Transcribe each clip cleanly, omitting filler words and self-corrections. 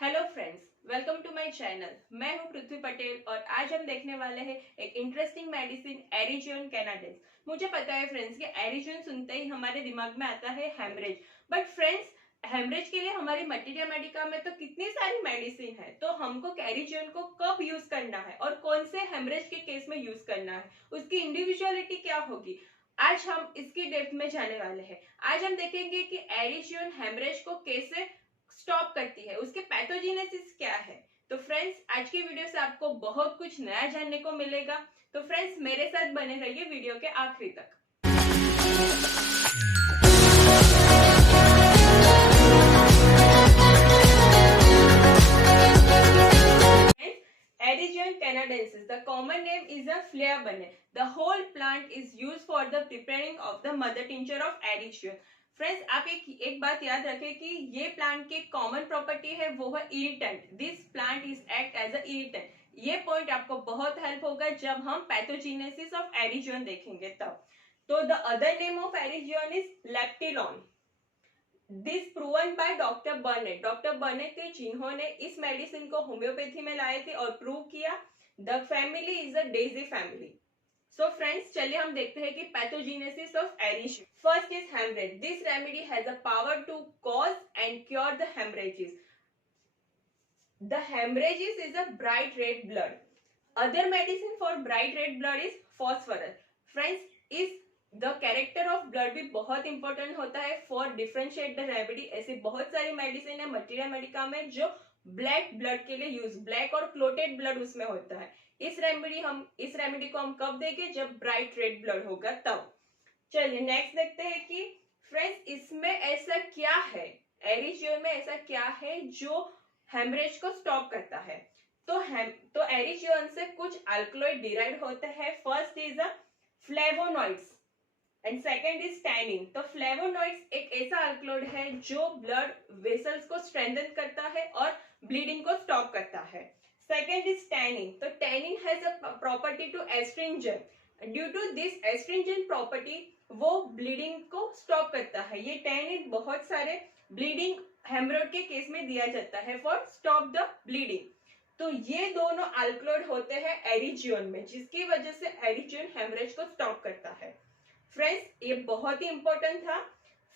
Hello friends, welcome to my channel. मैं हूं पृथ्वी पटेल और आज हम देखने वाले हैं एक इंटरेस्टिंग मेडिसिन एरिजियन कैनाडेंस। मुझे पता है फ्रेंड्स कि एरिजियन सुनते ही हमारे दिमाग में आता है हेमरेज, बट फ्रेंड्स हेमरेज के लिए हमारी मटीरिया मेडिका में तो कितनी सारी मेडिसिन है, तो हमको एरिजियन को कब यूज करना है और कौन से हेमरेज के केस में यूज करना है, उसकी इंडिविजुअलिटी क्या होगी, आज हम इसकी डेप्थ में जाने वाले हैं। आज हम देखेंगे कि एरिजियन हेमरेज को कैसे स्टॉप करती है, उसके पैथोजेनेसिस क्या है। तो फ्रेंड्स आज की वीडियो से आपको बहुत कुछ नया जानने को मिलेगा, तो फ्रेंड्स मेरे साथ बने रहिए वीडियो के आखिरी तक। Erigeum canadensis. The common name is a Fleabane. The whole plant is used for the preparing of the mother tincture of Erigeum. Friends आप एक बात याद रखें कि ये प्लांट की कॉमन प्रॉपर्टी है, वो है irritant. This plant is act as a irritant. ये पॉइंट आपको बहुत हेल्प होगा जब हम पैथोजेनेसिस ऑफ एरिजियन देखेंगे तब। तो the other name of erigeron is leptilon. This proven by doctor Burnett. Doctor Burnett थे जिन्होंने इस मेडिसिन को होम्योपैथी में लाए थे और प्रूव किया। The family is a daisy family. So friends चलिए हम देखते हैं कि pathogenesis of erigeron. First is haemorrhage. This remedy has a power to cause and cure the haemorrhages. The haemorrhages is a bright red blood. Other medicine for bright red blood is phosphorus. Friends इस the character of blood भी बहुत important होता है for differentiate the remedy. ऐसी बहुत सारी medicine है materia Medica में जो ब्लैक ब्लड के लिए यूज, ब्लैक और क्लोटेड ब्लड उसमें होता है। इस रेमेडी को हम कब देंगे, जब ब्राइट रेड ब्लड होगा तब। चलिए नेक्स्ट देखते हैं कि फ्रेंड्स इसमें ऐसा क्या है, एरिजियन में ऐसा क्या है जो हेमरेज को स्टॉप करता है। तो एरिजियन से कुछ अल्कलॉइड डिराइव होते हैं। First is a flavonoids and second is tannin. तो फ्लेवोनॉइड्स एक ऐसा अल्कलॉइड है जो ब्लड वेसल्स को स्ट्रेंथन करता है और ब्लीडिंग को स्टॉप करता है। Second is tannin. तो tannin has a property to astringent. Due to this astringent property वो ब्लीडिंग को स्टॉप करता है। ये टैनिन बहुत सारे ब्लीडिंग हेमरोइड के केस में दिया जाता है फॉर स्टॉप द ब्लीडिंग। तो ये दोनों अल्कलॉइड होते हैं एरिजियन में, जिसकी वजह से एरिजियन हेमरेज को स्टॉप करता है। फ्रेंड्स ये बहुत ही इंपॉर्टेंट था।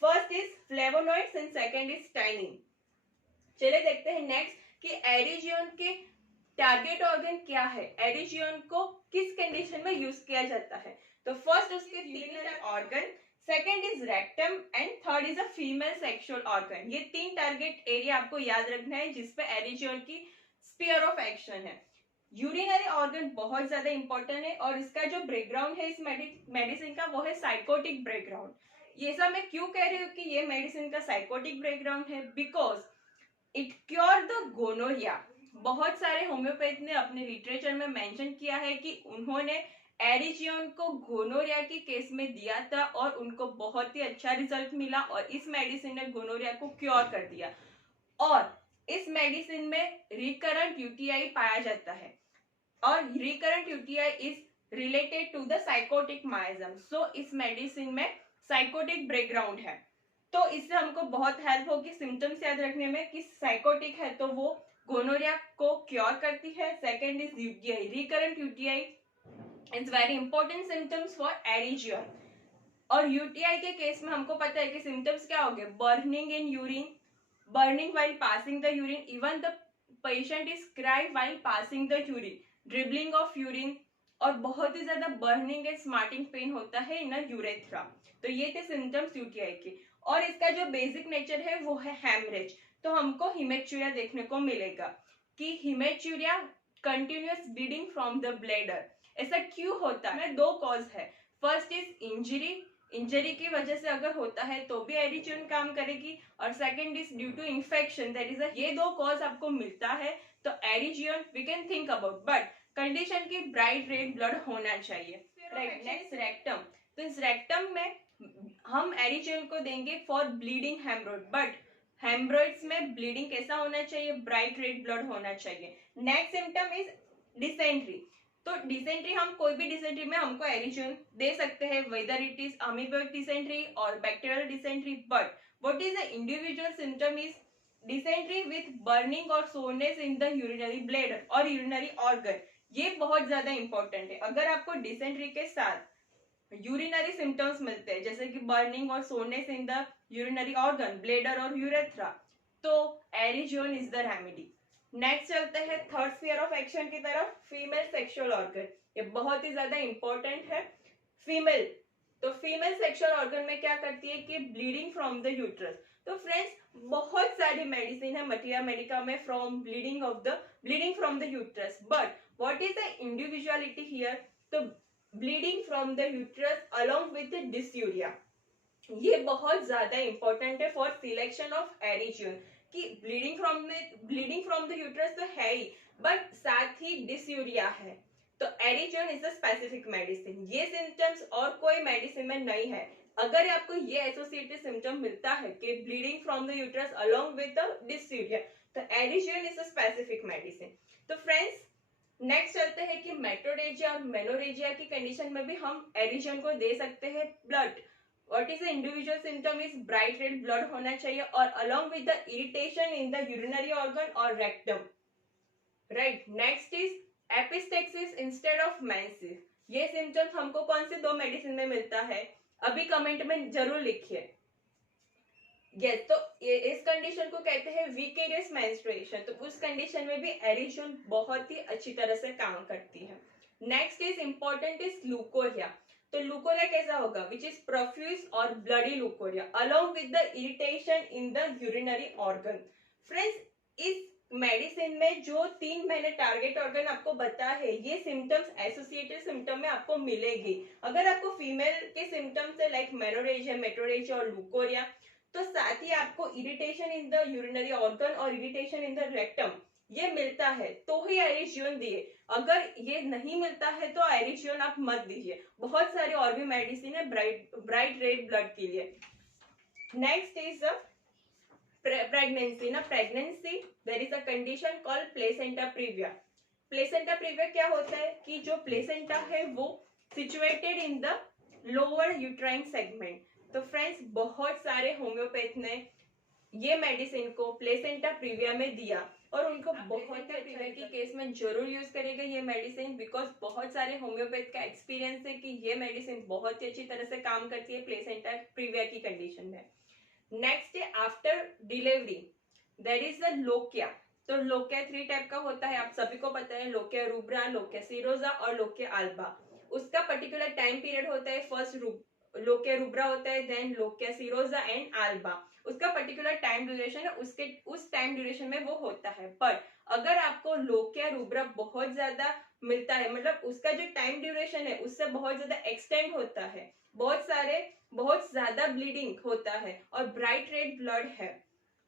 First is flavonoids and second is tannin. चलिए देखते हैं नेक्स्ट कि एरिजियन के टारगेट ऑर्गन क्या है, एरिजियन को किस कंडीशन में यूज किया जाता है। तो फर्स्ट उसके urinary organ, second is rectum and third is a female sexual organ. ये तीन टारगेट एरिया आपको याद रखना है जिसपे एरिजियन की स्फीयर ऑफ एक्शन है। यूरिनरी ऑर्गन बहुत ज्यादा इंपॉर्टेंट है और इसका जो बैकग्राउंड है इस मेडिसिन का वो है साइकोटिक बैकग्राउंड। ये सब मैं क्यों कह रही हूँ कि ये मेडिसिन का साइकोटिक बैकग्राउंड है, because it cure the gonorrhoea. बहुत सारे होम्योपैथ ने अपने लिटरेचर में मेंशन किया है कि उन्होंने एरिजियन को गोनोरिया के केस में दिया था और उनको बहुत ही अच्छा रिजल्ट मिला और इस मेडिसिन ने गोनोरिया को क्योर कर दिया। और इस मेडिसिन में रिकरेंट यूटीआई पाया जाता है और recurrent UTI is related to the psychotic miasm. So इस मेडिसिन में साइकोटिक बैकग्राउंड है, तो इससे हमको बहुत हेल्प होगी सिम्टम्स याद रखने में कि साइकोटिक है तो वो गोनोरिया को क्योर करती है। Second is UTI, recurrent UTI is very important symptoms for erigeron. और यूटीआई के केस में हमको पता है कि सिम्टम्स क्या होंगे, burning in urine, burning while passing the urine, even the patient is cry while passing the urine, dribbling of urine और बहुत ही ज्यादा बर्निंग एंड स्मार्टिंग पेन होता है इन यूरेथ्रा। तो ये थे सिम्टम्स यूटीआई के। और इसका जो बेसिक नेचर है वो है हेमरेज। तो हमको हिमेचुरिया देखने को मिलेगा कि haematuria continuous bleeding from the bladder. ऐसा क्यों होता है, दो कॉज है। फर्स्ट इज इंजरी, इंजरी की वजह से अगर होता है तो भी एरिजियन काम करेगी, और second is due to infection, that is ये दो कॉज आपको मिलता है तो erigeron we can think about, but condition की ब्राइट रेड ब्लड होना चाहिए। Next rectum. तो इस रेक्टम में हम एरिजियन को देंगे for bleeding haemorrhoid, but haemorrhoids में ब्लीडिंग कैसा होना चाहिए, ब्राइट रेड ब्लड होना चाहिए। Next symptom is dysentery. तो डिसेंट्री हम कोई भी डिसेंट्री में हमको एरिजियन दे सकते हैं, whether it is amoebic dysentery और bacterial dysentery, but what is the individual symptom is dysentery with burning और soreness in the urinary bladder और यूरिनरी ऑर्गन, ये बहुत ज्यादा इंपॉर्टेंट है। अगर आपको डिसेंट्री के साथ यूरिनरी सिम्टम्स मिलते हैं जैसे कि बर्निंग और soreness in the urinary organ, bladder और यूरेथ्रा, तो एरिजियोन इज द रेमेडी। नेक्स्ट चलते हैं थर्ड स्फीयर ऑफ एक्शन की तरफ, फीमेल सेक्सुअल ऑर्गन। ये बहुत ही ज्यादा इंपॉर्टेंट है। फीमेल, तो फीमेल सेक्सुअल ऑर्गन में क्या करती है कि ब्लीडिंग फ्रॉम द यूट्रस। तो फ्रेंड्स बहुत सारी मेडिसिन है मटिया मेडिका में from bleeding from the uterus, but what is the individuality here? तो bleeding from the uterus along with dysuria, ये बहुत ज्यादा इंपॉर्टेंट है फॉर सिलेक्शन ऑफ एरिजियन, कि ब्लीडिंग फ्रॉम द यूट्रस तो है ही, बट साथ ही डिस्यूरिया है, तो एरिजियन इज अ स्पेसिफिक मेडिसिन। ये सिम्टम्स और कोई मेडिसिन में नहीं है। अगर आपको ये एसोसिएटेड सिम्टम मिलता है कि bleeding from the uterus along with the dysuria, तो एरिजियन इज अ स्पेसिफिक मेडिसिन। तो फ्रेंड्स नेक्स्ट चलते हैं कि मेट्रोरेजिया और मेनोरेजिया की कंडीशन में भी हम एरिजियन को दे सकते हैं। Blood, what is the individual symptom is bright red blood होना चाहिए और along with the irritation in the urinary organ और rectum, right. Next is epistaxis instead of menses. ये सिम्टम्स हमको कौन से दो मेडिसिन में मिलता है? अभी कमेंट में जरूर लिखिए। यस, तो इस कंडीशन को कहते हैं विकेरियस मेंस्ट्रुएशन, तो उस कंडीशन में भी एरिजियन बहुत ही अच्छी तरह से काम करती है। Next is important is leucorrhoea. तो लुकोरिया कैसा होगा? विच इज प्रोफ्यूज और bloody leucorrhoea along with the irritation in the urinary organ. Friends इस मेडिसिन में जो 3 मैंने टारगेट ऑर्गन आपको बता है, ये सिम्टम्स एसोसिएटेड सिम्टम में आपको मिलेगी। अगर आपको फीमेल के सिम्टम्स है लाइक मेनोरेजिया, मेट्रोरेजिया और लुकोरिया, तो साथ ही आपको irritation in the urinary organ और इरिटेशन इन द रेक्टम ये मिलता है तो ही एरिजियन दिए। अगर ये नहीं मिलता है तो एरिजियन आप मत दीजिए। बहुत सारे और भी मेडिसिन है ब्राइट रेड ब्लड के लिए। Next is pregnancy. ना pregnancy there is a condition called placenta previa. Placenta previa क्या होता है कि जो प्लेसेंटा है वो situated in the lower uterine segment. तो फ्रेंड्स बहुत सारे होम्योपैथ ने ये मेडिसिन को प्लेसेंटा प्रीविया में दिया और उनको बहुत प्रीविया की केस में जरूर यूज करेगा ये मेडिसिन, बिकॉज बहुत सारे होम्योपैथ का एक्सपीरियंस है कि ये मेडिसिन बहुत ही अच्छी तरह से काम करती है प्लेसेंटा प्रीविया की कंडीशन में। नेक्स्ट है after delivery there is the lochia. तो लोकिया 3 टाइप का होता है, आप सभी को पता है, लोकिया रूब्रा, लोकिया सीरोजा और लोकिया अल्बा। उसका पर्टिकुलर टाइम पीरियड होता है, फर्स्ट लोकिया रूब्रा होता है, देन लोकिया सीरोजा एंड अल्बा। उसका पर्टिकुलर टाइम ड्यूरेशन है, उस टाइम ड्यूरेशन में वो होता है। बट अगर आपको लोकिया रूब्रा बहुत ज्यादा मिलता है, मतलब उसका जो टाइम ड्यूरेशन है उससे बहुत ज्यादा एक्सटेंड होता है, बहुत ज्यादा ब्लीडिंग होता है और ब्राइट रेड ब्लड है,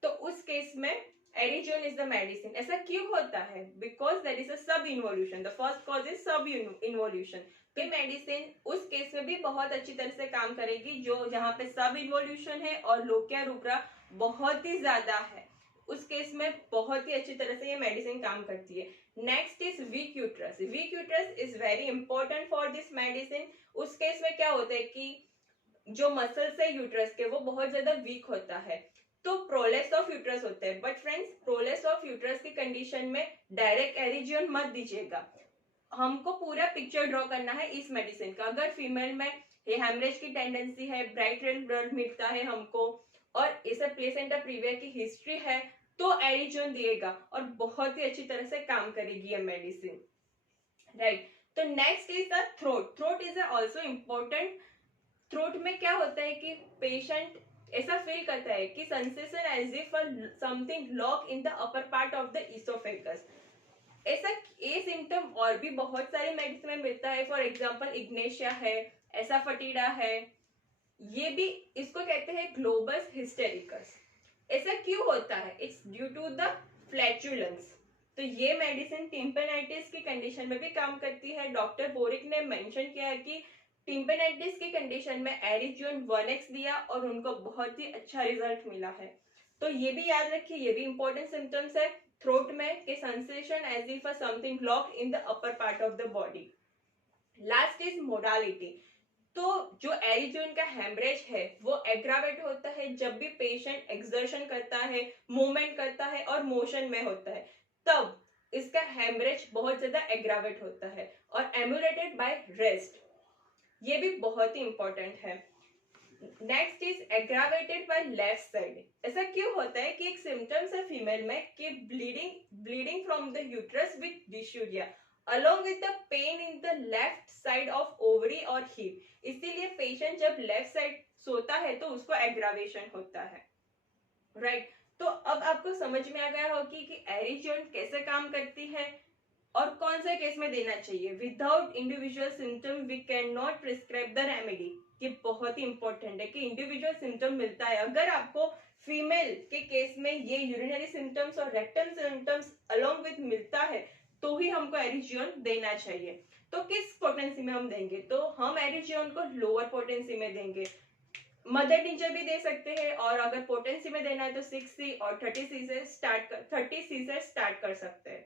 तो उस केस में एरिजियन इज द मेडिसिन। ऐसा क्यों होता है? बिकॉज देयर इज अ सब involution, the first cause is सब इन्वोल्यूशन। ये मेडिसिन उस केस में भी बहुत अच्छी तरह से काम करेगी जो जहां पे सब इन्वोल्यूशन है और लोकिया रूब्रा बहुत ही ज्यादा है, उस केस में बहुत ही अच्छी तरह से ये मेडिसिन काम करती है। Next is weak uterus. Weak uterus is very important for this medicine. उस केस में क्या होता है कि जो मसल्स है यूट्रस के वो बहुत ज्यादा वीक होता है, तो प्रोलेप्स ऑफ यूट्रस होता है। But friends prolapse of uterus की कंडीशन में डायरेक्ट एरिजियन मत दीजिएगा, हमको पूरा पिक्चर ड्रॉ करना है इस मेडिसिन का। अगर फीमेल में हेमरेज की टेंडेंसी है, ब्राइट रेड ब्लड मिलता है हमको और इसे प्लेसेंटा प्रीविया की हिस्ट्री है, तो एरिजियन दिएगा और बहुत ही अच्छी तरह से काम करेगी ये मेडिसिन, राइट। तो next is the throat. Throat is also important. Throat में क्या होता है कि पेशेंट ऐसा फील करता है कि sensation as if something lock in the upper part of the oesophagus. ऐसा ये सिम्टम और भी बहुत सारे मेडिसिन में मिलता है, फॉर एग्जांपल इग्नेशिया है, एसाफेटिडा है, ये भी इसको कहते हैं ग्लोबस हिस्टेरिकस। ऐसा क्यों होता है? It's due to the flatulence. तो ये मेडिसिन टिम्पेनाइटिस की कंडीशन में भी काम करती है। डॉक्टर बोरिक ने मेंशन किया है कि टिम्पेनाइटिस की कंडीशन में एरिजियन 1x दिया और उनको बहुत ही अच्छा रिजल्ट मिला है। तो ये भी याद रखिए, ये भी इंपॉर्टेंट सिम्टम्स है थ्रोट में कि sensation as if something locked in the upper part of the body. Last is modality. तो जो एरिजोन का हेमरेज है वो एग्रावेट होता है जब भी पेशेंट एक्सर्शन करता है, मूवमेंट करता है और मोशन में होता है, तब इसका हेमरेज बहुत ज्यादा एग्रावेट होता है और एम्यूलेटेड बाय रेस्ट। ये भी बहुत ही इंपॉर्टेंट है। Next is aggravated by left side. ऐसा क्यों होता है कि एक सिम्टम्स है फीमेल में कि bleeding from the uterus with dysuria along with the pain in the left side of ovary or hip। इसीलिए पेशेंट जब लेफ्ट साइड सोता है तो उसको एग्रावेशन होता है, राइट। तो अब आपको समझ में आ गया होगी कि एरी जॉइंट कैसे काम करती है और कौन से केस में देना चाहिए। Without individual symptom we can not prescribe the remedy. ये बहुत ही इंपॉर्टेंट है कि इंडिविजुअल सिम्टम मिलता है। अगर आपको फीमेल के केस में ये यूरिनरी सिम्टम्स और रेक्टम सिम्टम्स अलोंग विद मिलता है तो ही हमको एरिजियन देना चाहिए। तो किस पोटेंसी में हम देंगे, तो हम एरिजियन को लोअर पोटेंसी में देंगे। मदर टिंचर भी दे सकते हैं और अगर पोटेंसी में देना है तो 6C और 30C से स्टार्ट कर सकते हैं।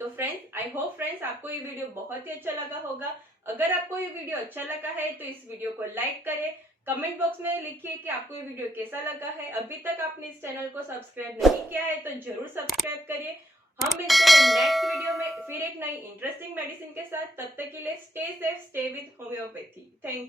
तो फ्रेंड्स, आई होप फ्रेंड्स आपको ये वीडियो बहुत ही अच्छा लगा होगा। अगर आपको ये वीडियो अच्छा लगा है तो इस वीडियो को लाइक करें, कमेंट बॉक्स में लिखिए कि आपको ये वीडियो कैसा लगा है। अभी तक आपने इस चैनल को सब्सक्राइब नहीं किया है तो जरूर सब्सक्राइब करिए। हम मिलते हैं नेक्स्ट वीडियो में फिर एक नई इंटरेस्टिंग मेडिसिन के साथ। तब तक के लिए stay safe, stay with homeopathy. Thank you.